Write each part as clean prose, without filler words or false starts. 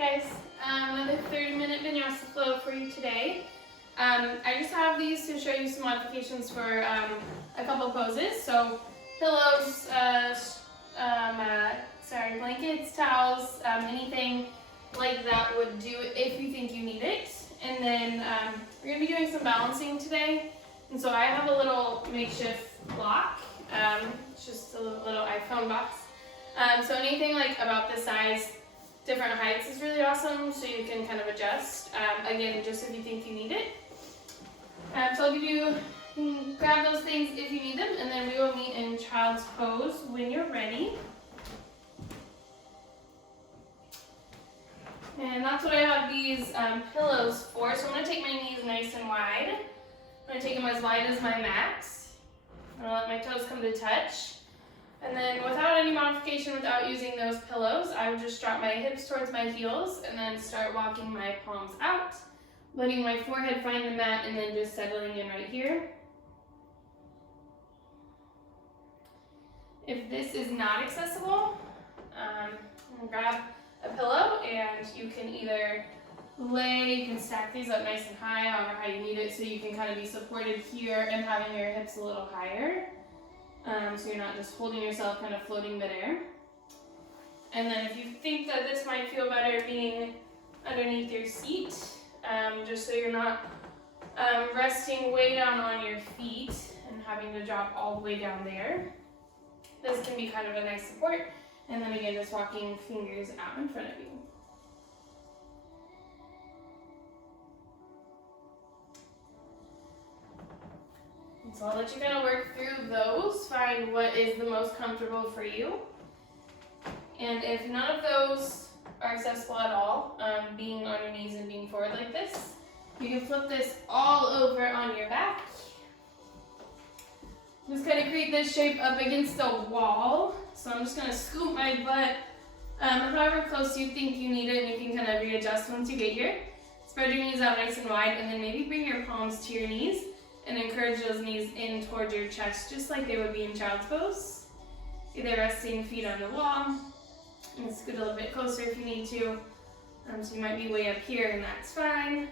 guys, another 30-minute vinyasa flow for you today. I just have these to show you some modifications for a couple poses. So pillows, blankets, towels, anything like that would do if you think you need it. And then we're going to be doing some balancing today. And so I have a little makeshift block. It's just a little iPhone box. So anything like about this size, different heights is really awesome, so you can kind of adjust. Again, just if you think you need it. So I'll give you can grab those things if you need them, and then we will meet in child's pose when you're ready. And that's what I have these pillows for. So I'm going to take my knees nice and wide. I'm going to take them as wide as my mat. I'm going to let my toes come to touch. And then without any modification, without using those pillows, I would just drop my hips towards my heels and then start walking my palms out, letting my forehead find the mat and then just settling in right here. If this is not accessible, grab a pillow and you can either you can stack these up nice and high, however high you need it, so you can kind of be supported here and having your hips a little higher. So you're not just holding yourself kind of floating midair. And then if you think that this might feel better being underneath your seat, just so you're not resting way down on your feet and having to drop all the way down there. This can be kind of a nice support. And then again, just walking fingers out in front of you. So I'll let you kind of work through those, find what is the most comfortable for you. And if none of those are accessible at all, being on your knees and being forward like this, you can flip this all over on your back. Just kind of create this shape up against a wall. So I'm just going to scoop my butt however close you think you need it, and you can kind of readjust once you get here. Spread your knees out nice and wide, and then maybe bring your palms to your knees. And encourage those knees in towards your chest, just like they would be in child's pose. Either resting feet on the wall, and scoot a little bit closer if you need to. So you might be way up here, and that's fine.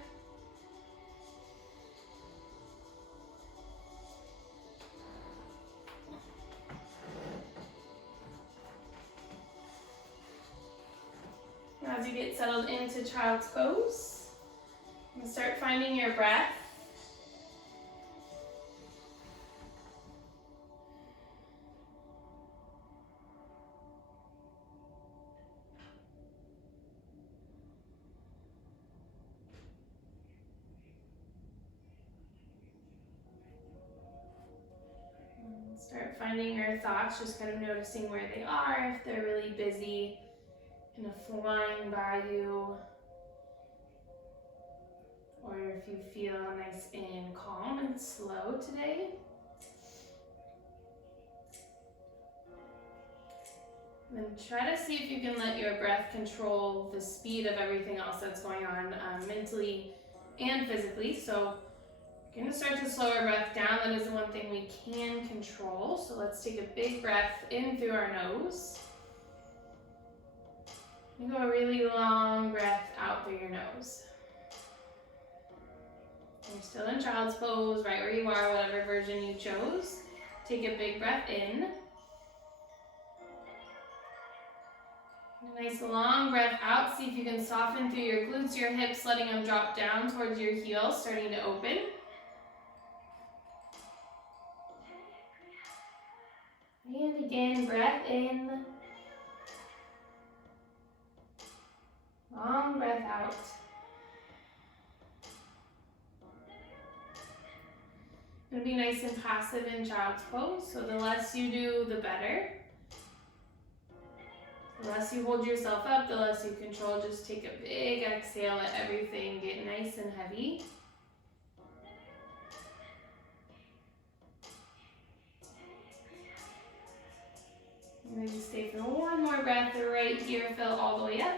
As you get settled into child's pose, you can start finding your breath. Start finding your thoughts, just kind of noticing where they are, if they're really busy, kind of flying by you, or if you feel nice and calm and slow today. Then try to see if you can let your breath control the speed of everything else that's going on mentally and physically. So we're going to start to slow our breath down. That is the one thing we can control. So let's take a big breath in through our nose. And go a really long breath out through your nose. You're still in child's pose, right where you are, whatever version you chose. Take a big breath in. A nice long breath out. See if you can soften through your glutes, your hips, letting them drop down towards your heels, starting to open. And again, breath in. Long breath out. It'll be nice and passive in child's pose, so the less you do, the better. The less you hold yourself up, the less you control. Just take a big exhale, let everything get nice and heavy. And then just stay for one more breath right here, fill all the way up.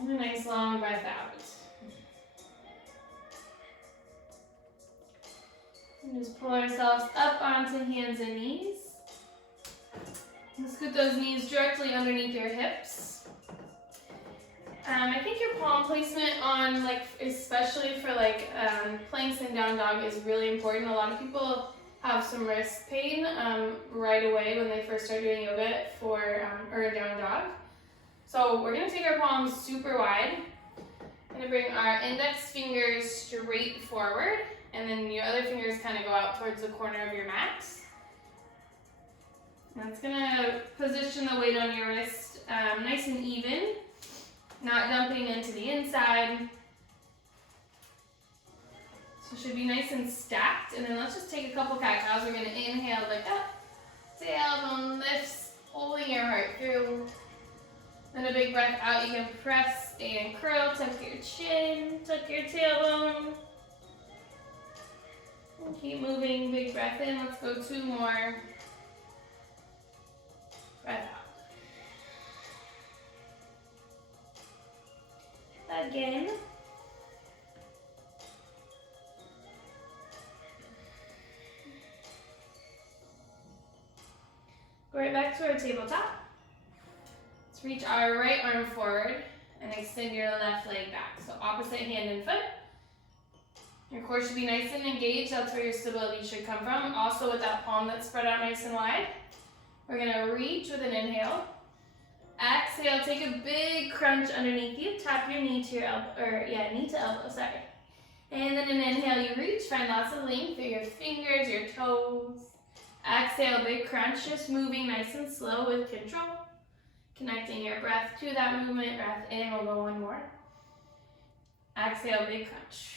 And a nice long breath out. And just pull ourselves up onto hands and knees. And scoot those knees directly underneath your hips. I think your palm placement on, like, especially for like planks and down dog is really important. A lot of people have some wrist pain right away when they first start doing yoga for or down dog. So we're gonna take our palms super wide. We're gonna bring our index fingers straight forward, and then your other fingers kind of go out towards the corner of your mat. That's gonna position the weight on your wrist nice and even, not dumping into the inside. So it should be nice and stacked. And then let's just take a couple cat-cows. We're gonna inhale like that. Tailbone lifts, pulling your heart through. Then a big breath out. You can press and curl, tuck your chin, tuck your tailbone. And keep moving, big breath in. Let's go 2 more. Breath out. Again. Go right back to our tabletop. Let's reach our right arm forward and extend your left leg back. So opposite hand and foot. Your core should be nice and engaged. That's where your stability should come from. Also with that palm that's spread out nice and wide. We're gonna reach with an inhale. Exhale, take a big crunch underneath you. Tap your knee to your elbow, knee to elbow, sorry. And then an inhale, you reach, find lots of length through your fingers, your toes. Exhale, big crunch, just moving nice and slow with control. Connecting your breath to that movement. Breath in, we'll go 1 more. Exhale, big crunch.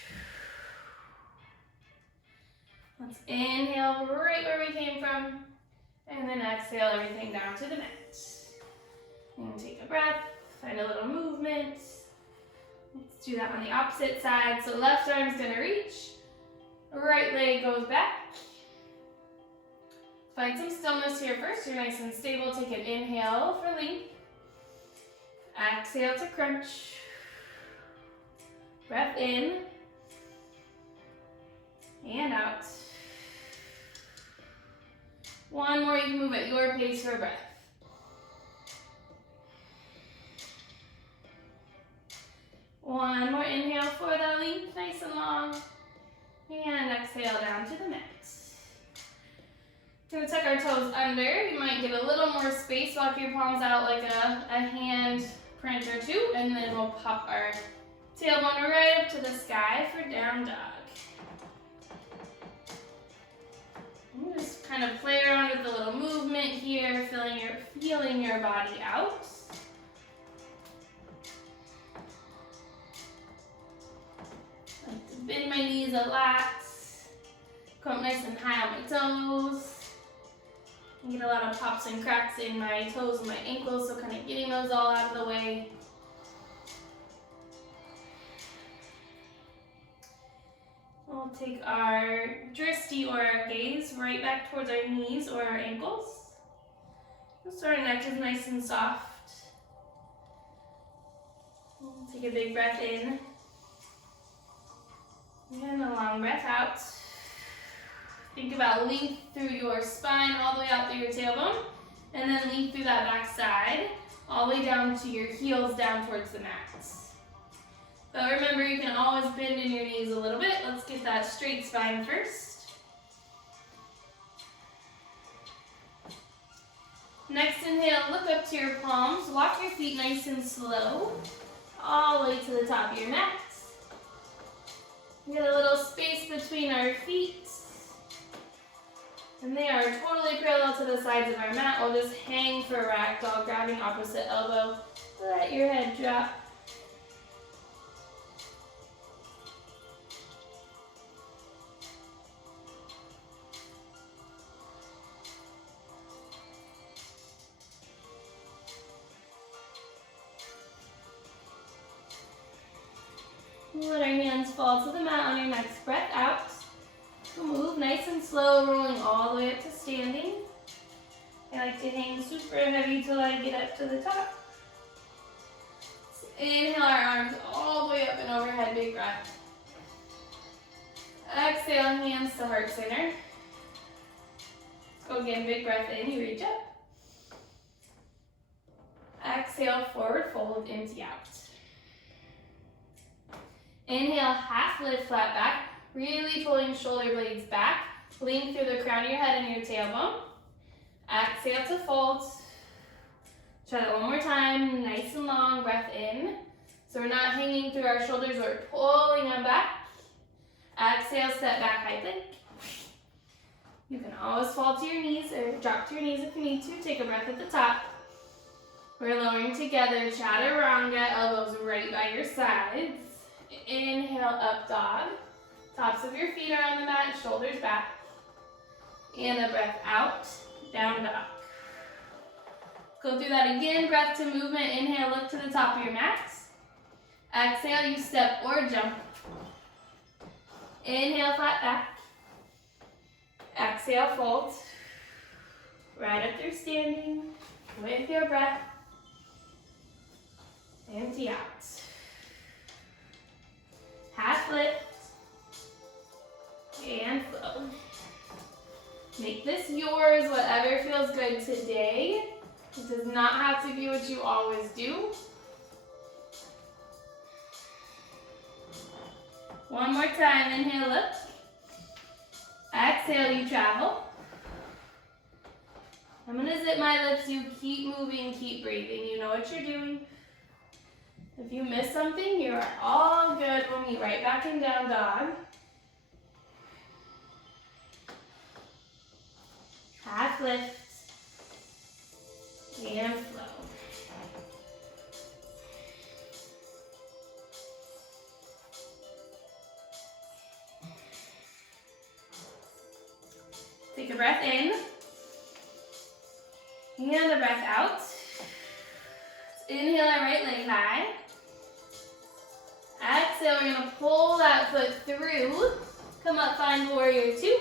Let's inhale right where we came from. And then exhale everything down to the mat. And take a breath, find a little movement. Let's do that on the opposite side. So left arm's gonna reach, right leg goes back. Find some stillness here first. You're nice and stable. Take an inhale for length. Exhale to crunch. Breath in. And out. 1 more, you can move at your pace for breath. One more inhale for the length, nice and long. And exhale down to the mat. We're gonna tuck our toes under. You might get a little more space. Walk your palms out like a hand print or 2, and then we'll pop our tailbone right up to the sky for down dog. Just kind of play around with a little movement here, feeling your body out. I like to bend my knees a lot. Come up nice and high on my toes. I get a lot of pops and cracks in my toes and my ankles, so kind of getting those all out of the way. We'll take our drishti or our gaze right back towards our knees or our ankles. So our neck is nice and soft. We'll take a big breath in. And a long breath out. Think about length through your spine all the way out through your tailbone. And then length through that back side, all the way down to your heels down towards the mat. But remember, you can always bend in your knees a little bit. Let's get that straight spine first. Next inhale, look up to your palms. Walk your feet nice and slow, all the way to the top of your mat. Get a little space between our feet. And they are totally parallel to the sides of our mat. We'll just hang for ragdoll, grabbing opposite elbow. Let your head drop. Let our hands fall to the mat on your next breath out. We'll move nice and slow, rolling all the way up to standing. I like to hang super heavy till I get up to the top. So inhale our arms all the way up and overhead, big breath. Exhale, hands to heart center. Go again, big breath in, you reach up. Exhale, forward fold, empty out. Inhale, half lift, flat back, really pulling shoulder blades back. Length through the crown of your head and your tailbone. Exhale to fold. Try that one more time, nice and long, breath in. So we're not hanging through our shoulders, we're pulling them back. Exhale, step back, high plank. You can always fall to your knees or drop to your knees if you need to. Take a breath at the top. We're lowering together, chaturanga, elbows right by your sides. Inhale, up dog. Tops of your feet are on the mat, shoulders back. And a breath out, down dog. Go through that again, breath to movement. Inhale, look to the top of your mat. Exhale, you step or jump. Inhale, flat back. Exhale, fold. Right up through standing with your breath. Empty out. Half lift. And flow. Make this yours, whatever feels good today. It does not have to be what you always do. One more time, inhale, lift. Exhale, you travel. I'm gonna zip my lips, you keep moving, keep breathing. You know what you're doing. If you miss something, you are all good. We'll meet right back in down dog. Half lift. And flow. Take a breath in. And a breath out. Inhale our right leg high. Exhale, we're going to pull that foot through. Come up, find warrior two.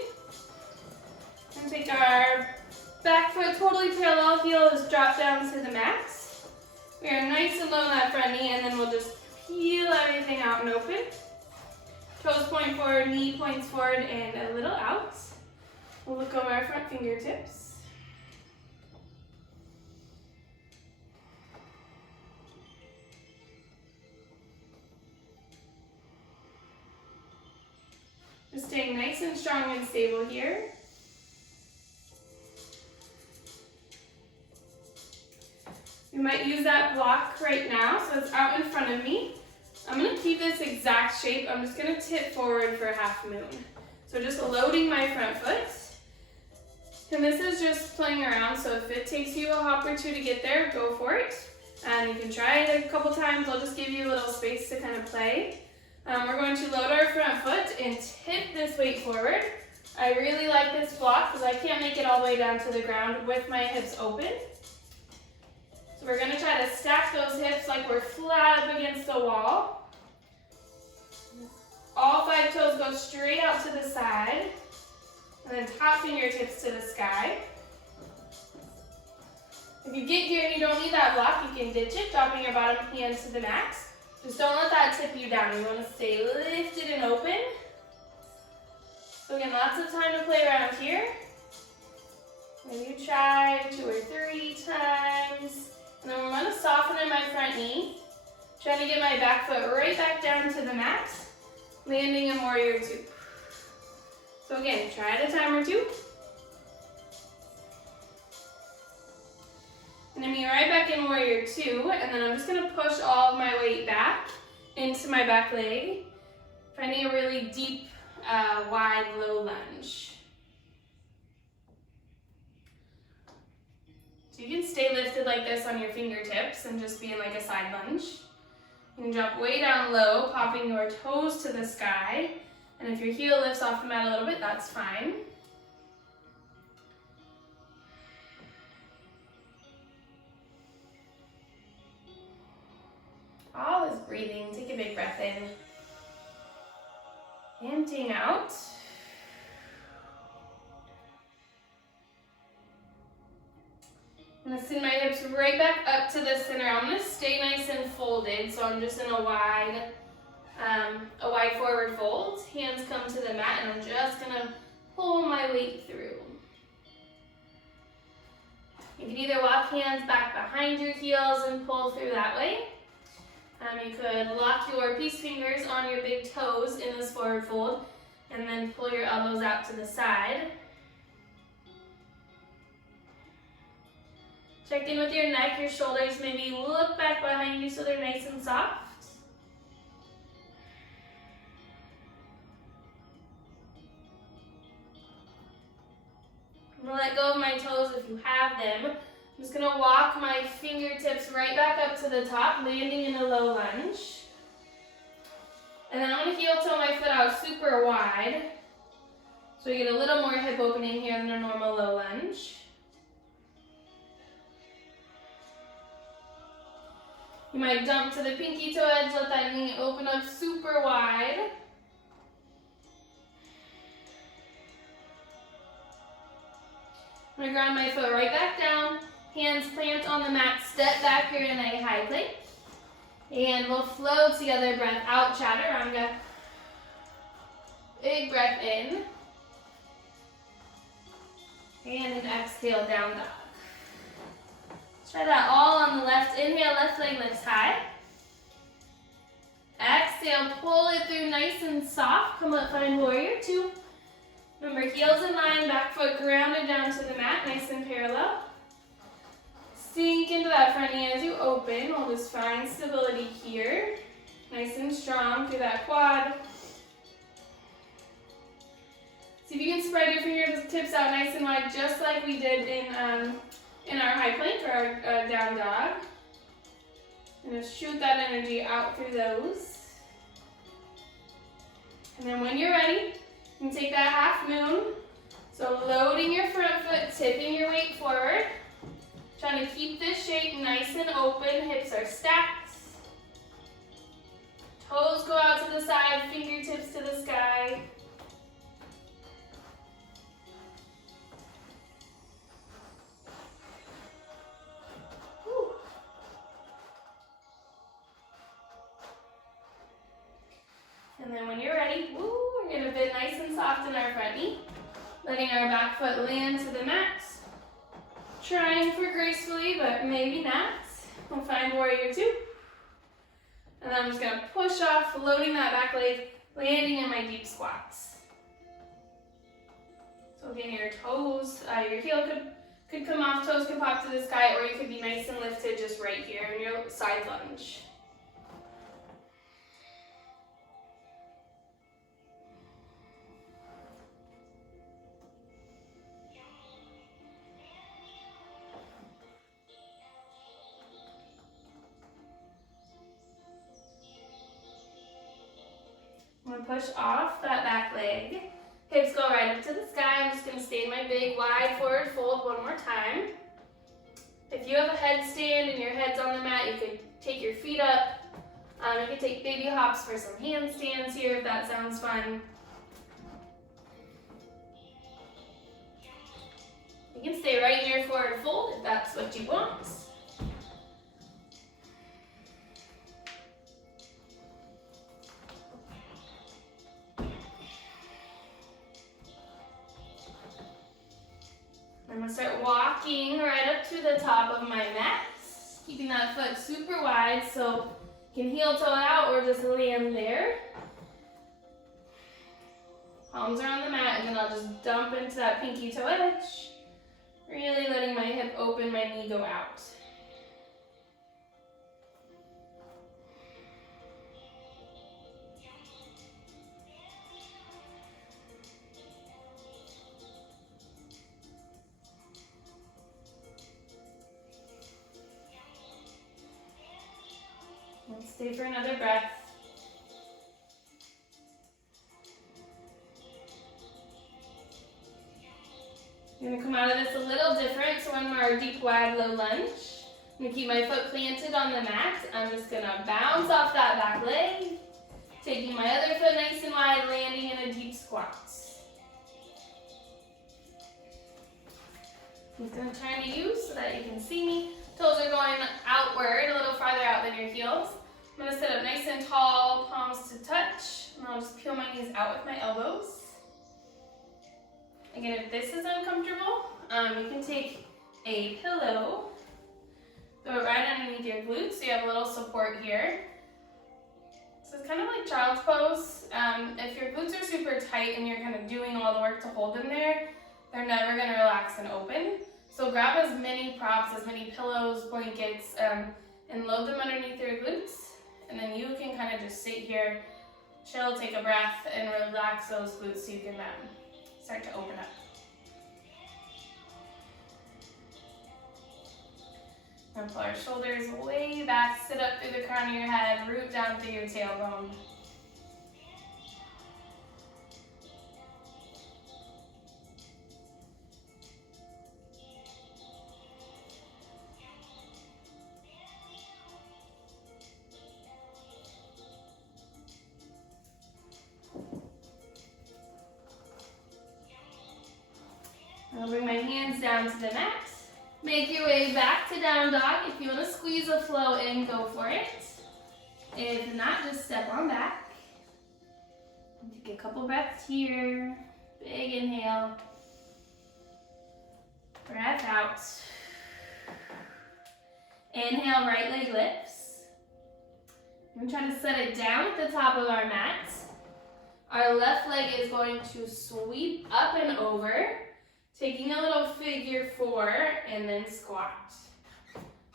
And take our back foot totally parallel, heel is drop down to the mat. We are nice and low on that front knee, and then we'll just peel everything out and open. Toes point forward, knee points forward, and a little out. We'll look over our front fingertips. Just staying nice and strong and stable here. You might use that block right now, so it's out in front of me. I'm gonna keep this exact shape. I'm just gonna tip forward for half moon. So just loading my front foot. And this is just playing around, so if it takes you a hop or two to get there, go for it. And you can try it a couple times. I'll just give you a little space to kind of play. We're going to load our front foot and tip this weight forward. I really like this block because I can't make it all the way down to the ground with my hips open. So we're gonna try to stack those hips like we're flat up against the wall. All 5 toes go straight out to the side. And then top fingertips to the sky. If you get here and you don't need that block, you can ditch it, dropping your bottom hand to the mat. Just don't let that tip you down. You want to stay lifted and open. So again, lots of time to play around here. Maybe try 2 or 3 times. And then I'm going to soften in my front knee. Trying to get my back foot right back down to the mat. Landing in warrior two. So again, try it a time or two. And then be right back in warrior two, and then I'm just gonna push all of my weight back into my back leg, finding a really deep, wide, low lunge. So you can stay lifted like this on your fingertips and just be in like a side lunge. You can drop way down low, popping your toes to the sky. And if your heel lifts off the mat a little bit, that's fine. Always breathing. Take a big breath in. Emptying out. I'm going to send my hips right back up to the center. I'm going to stay nice and folded, so I'm just in a wide forward fold. Hands come to the mat, and I'm just going to pull my weight through. You can either walk hands back behind your heels and pull through that way. You could lock your peace fingers on your big toes in this forward fold and then pull your elbows out to the side. Check in with your neck, your shoulders, maybe look back behind you so they're nice and soft. I'm going to let go of my toes if you have them. I'm just going to walk my fingertips right back up to the top, landing in a low lunge. And then I'm going to heel toe my foot out super wide. So you get a little more hip opening here than a normal low lunge. You might dump to the pinky toe edge, let that knee open up super wide. I'm going to ground my foot right back down, hands plant on the mat, step back here in a high plank. And we'll flow together, breath out, chaturanga. Big breath in. And an exhale, down dog. Try that all on the left. Inhale, left leg lifts high. Exhale, pull it through nice and soft. Come up, find warrior two. Remember, heels in line, back foot grounded down to the mat, nice and parallel. Sink into that front knee as you open. We'll just find stability here. Nice and strong through that quad. See if you can spread your fingertips out nice and wide, just like we did in our high plank or our down dog. And just shoot that energy out through those. And then when you're ready, you can take that half moon. So loading your front foot, tipping your weight forward. Trying to keep this shape nice and open. Hips are stacked. Toes go out to the side, fingertips to the sky. Whew. And then when you're ready, we're going to bend nice and soft in our front knee. Letting our back foot land to the mat. Trying for gracefully, but maybe not. We'll find warrior two. And then I'm just going to push off, floating that back leg, landing in my deep squats. So again, your toes, your heel could come off, toes could pop to the sky, or you could be nice and lifted just right here in your side lunge. I'm going to push off that back leg. Hips go right up to the sky. I'm just going to stay in my big wide forward fold one more time. If you have a headstand and your head's on the mat, you could take your feet up. You could take baby hops for some handstands here if that sounds fun. You can stay right in your forward fold if that's what you want. I'm going to start walking right up to the top of my mat, keeping that foot super wide so you can heel toe out or just land there. Palms are on the mat, and then I'll just dump into that pinky toe edge, really letting my hip open, my knee go out. Let's stay for another breath. I'm going to come out of this a little different, so one more deep, wide, low lunge. I'm going to keep my foot planted on the mat. I'm just going to bounce off that back leg, taking my other foot nice and wide, landing in a deep squat. I'm just going to turn to you so that you can see me. Toes are going outward, a little farther out than your heels. I'm going to sit up nice and tall, palms to touch, and I'll just peel my knees out with my elbows. Again, if this is uncomfortable, you can take a pillow. Throw it right underneath your glutes so you have a little support here. So it's kind of like child's pose. If your glutes are super tight and you're kind of doing all the work to hold them there, they're never going to relax and open. So grab as many props, as many pillows, blankets, and load them underneath your glutes. And then you can kind of just sit here, chill, take a breath, and relax those glutes so you can start to open up. And pull our shoulders way back, sit up through the crown of your head, root down through your tailbone. I'll bring my hands down to the mat. Make your way back to down dog. If you want to squeeze a flow in, go for it. If not, just step on back. Take a couple breaths here. Big inhale. Breath out. Inhale, right leg lifts. We're trying to set it down at the top of our mat. Our left leg is going to sweep up and over, taking a little figure 4 and then squat.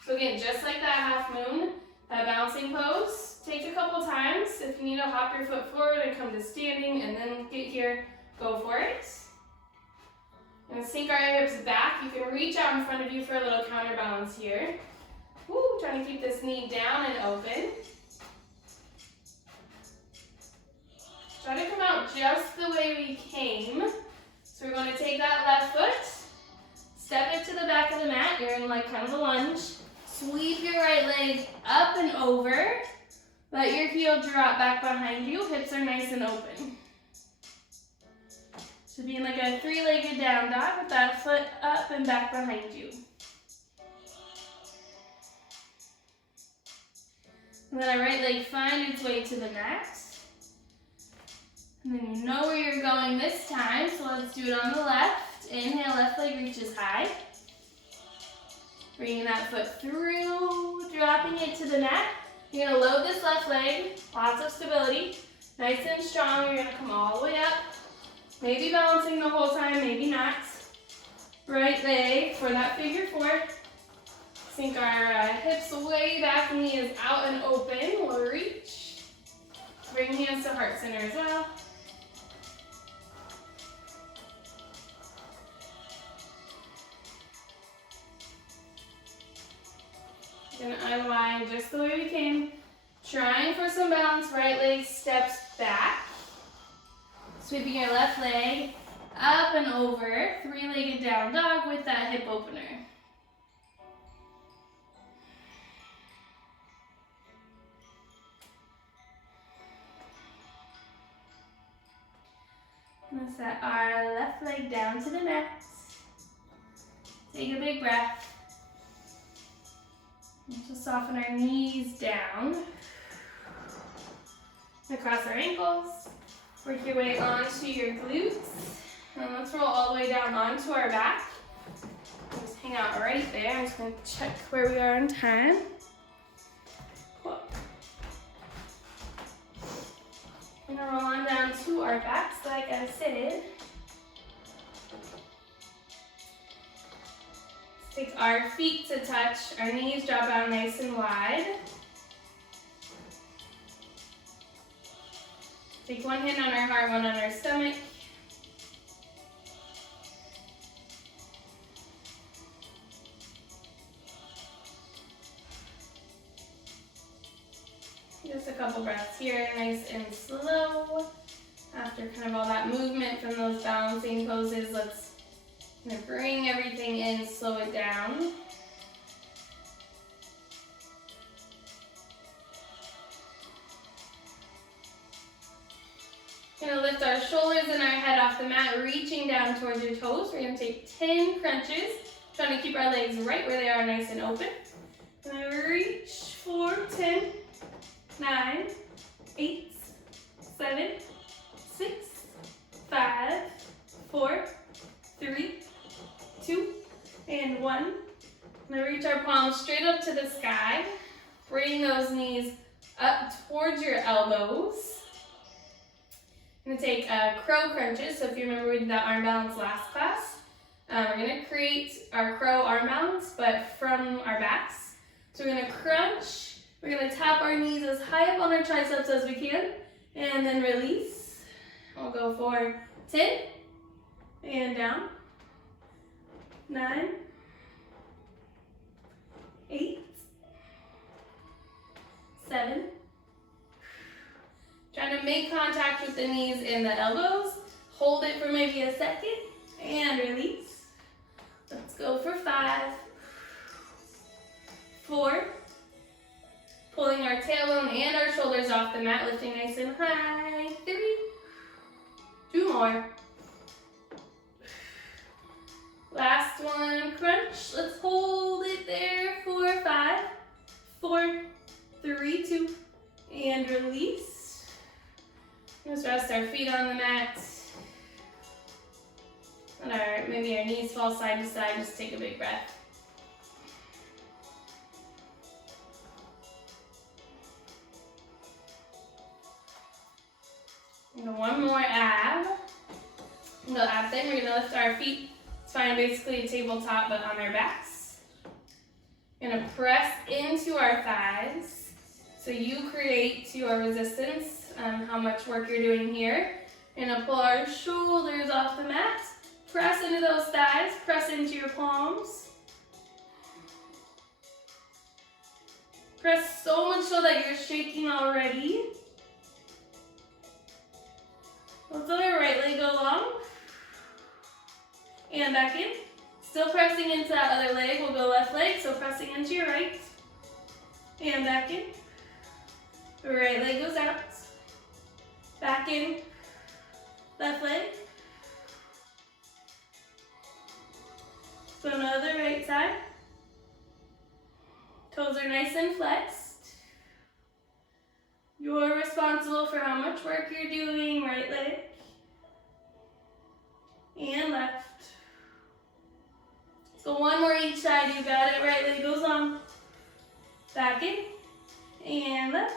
So again, just like that half moon, that bouncing pose, take a couple times. If you need to hop your foot forward and come to standing and then get here, go for it. And sink our hips back. You can reach out in front of you for a little counterbalance here. Woo, trying to keep this knee down and open. Try to come out just the way we came. So we're going to take that left foot, step it to the back of the mat. You're in like kind of a lunge. Sweep your right leg up and over. Let your heel drop back behind you. Hips are nice and open. Should be in like a 3-legged down dog with that foot up and back behind you. And then our right leg find its way to the mat. And then you know where you're going this time, so let's do it on the left. Inhale, left leg reaches high. Bringing that foot through, dropping it to the mat. You're gonna load this left leg, lots of stability. Nice and strong, you're gonna come all the way up. Maybe balancing the whole time, maybe not. Right leg for that figure 4. Sink our hips way back, knee is out and open. We'll reach. Bring hands to heart center as well. Gonna unwind just the way we came. Trying for some balance, right leg steps back. Sweeping your left leg up and over, 3-legged down dog with that hip opener. Let's set our left leg down to the mat. Take a big breath. Just soften our knees down. Across our ankles. Work your way onto your glutes. And let's roll all the way down onto our back. Just hang out right there. I'm just going to check where we are on time. Cool. I'm going to roll on down to our backs like I said. Take our feet to touch, our knees drop out nice and wide. Take one hand on our heart, one on our stomach. Just a couple breaths here, nice and slow. After kind of all that movement from those balancing poses, let's kind of bring everything in, slow it down. Gonna lift our shoulders and our head off the mat, reaching down towards your toes. We're gonna take 10 crunches, trying to keep our legs right where they are, nice and open. Gonna reach for 10, 9, 8, 7, 6, 5, 4, 3, 2, and and 1. Now reach our palms straight up to the sky. Bring those knees up towards your elbows. I'm gonna take crow crunches. So if you remember we did that arm balance last class, we're gonna create our crow arm balance, but from our backs. So we're gonna crunch. We're gonna tap our knees as high up on our triceps as we can, and then release. We'll go for 10, and down, 9, 8, 7. Trying to make contact with the knees and the elbows. Hold it for maybe a second, and release. Let's go for 5, 4, pulling our tailbone and our shoulders off the mat, lifting nice and high, 3, 2 more. Last one, crunch. Let's hold it there for 5, 4, 3, 2, and release. Let's rest our feet on the mat. Let maybe our knees fall side to side, just take a big breath. And one more ab. Go ab thing. We're gonna lift our feet. It's fine, basically a tabletop, but on our backs. We're gonna press into our thighs. So you create your resistance, how much work you're doing here. We're gonna pull our shoulders off the mat. Press into those thighs. Press into your palms. Press so much so that you're shaking already. Let's let our right leg go long. And back in. Still pressing into that other leg. We'll go left leg, so pressing into your right. And back in. The right leg goes out. Back in. Left leg. Go to the other right side. Toes are nice and flexed. You're responsible for how much work you're doing. Right leg. And left. So one more each side. You got it. Right leg goes on. Back in. And left.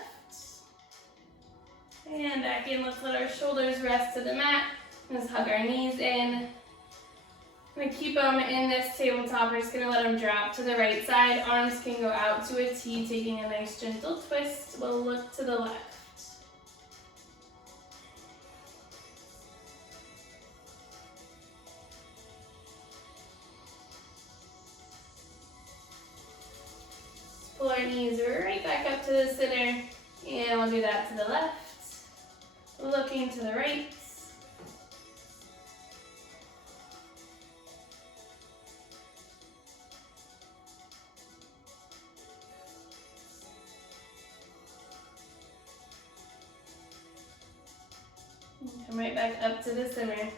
And back in. Let's let our shoulders rest to the mat. Let's hug our knees in. I'm gonna keep them in this tabletop. We're just gonna let them drop to the right side. Arms can go out to a T, taking a nice gentle twist. We'll look to the left. Pull our knees right back up to the center, and we'll do that to the left. Looking to the right. Come right back up to the center. Let's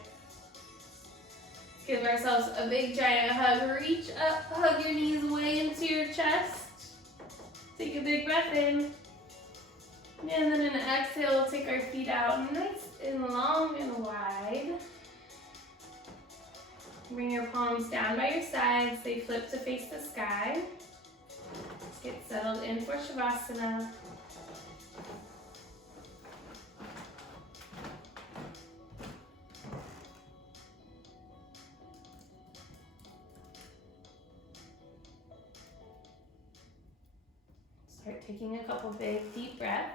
give ourselves a big giant hug. Reach up, hug your knees way into your chest. Take a big breath in. And then in an exhale, we'll take our feet out nice and long and wide. Bring your palms down by your sides. They flip to face the sky. Let's get settled in for Shavasana. Start taking a couple big deep breaths.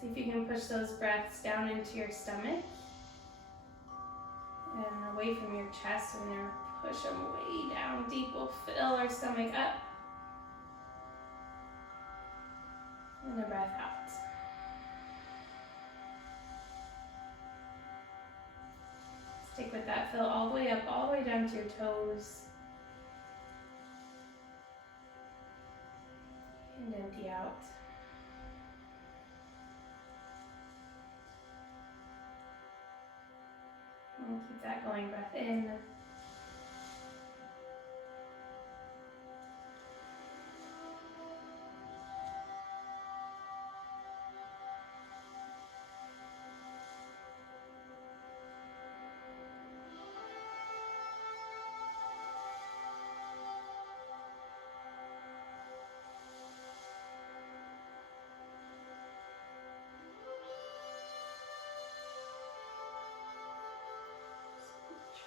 See if you can push those breaths down into your stomach and away from your chest. We're going to push them way down deep. We'll fill our stomach up. And a breath out. Stick with that. Fill all the way up, all the way down to your toes. And empty out. And keep that going, breath in.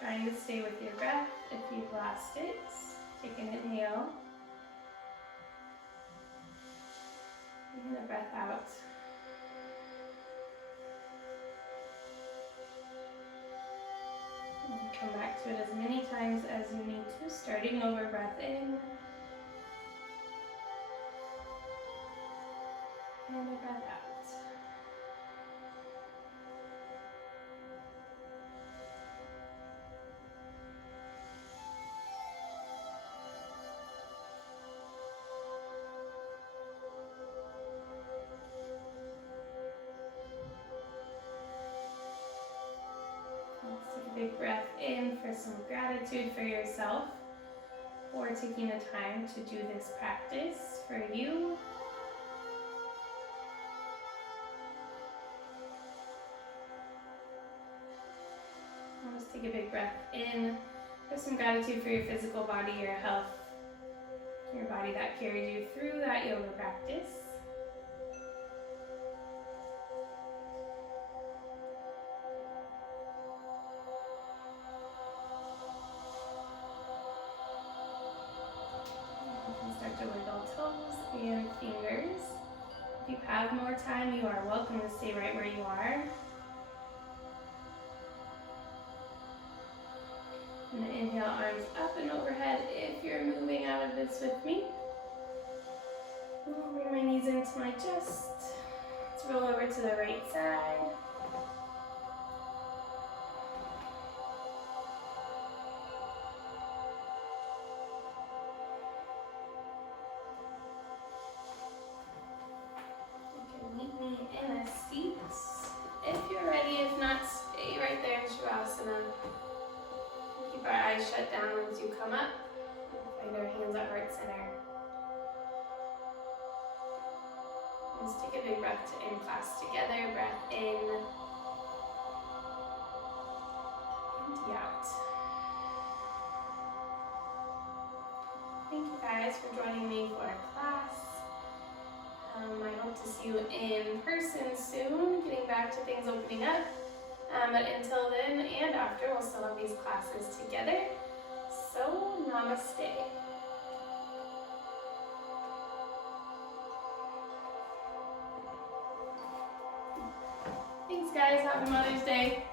Trying to stay with your breath if you've lost it. Take an inhale. And a breath out. And come back to it as many times as you need to, starting over, breath in. And a breath out. Let's take a big breath in for some gratitude for yourself for taking the time to do this practice for you. Just take a big breath in for some gratitude for your physical body, your health, your body that carried you through that yoga practice. You can start to wiggle toes and fingers. If you have more time, you are welcome to stay right where you are. And inhale, arms up and overhead if you're moving out of this with me. Bring my knees into my chest. Let's roll over to the right side. You can meet me in a seat if you're ready. If not, stay right there in Shavasana. Keep our eyes shut down as you come up. Find our hands at heart center. Let's take a big breath to end class together. Breath in. Empty out. Thank you guys for joining me for class. I hope to see you in person soon, getting back to things opening up. But until then and after, we'll still have these classes together. So, namaste. Thanks guys, happy Mother's Day.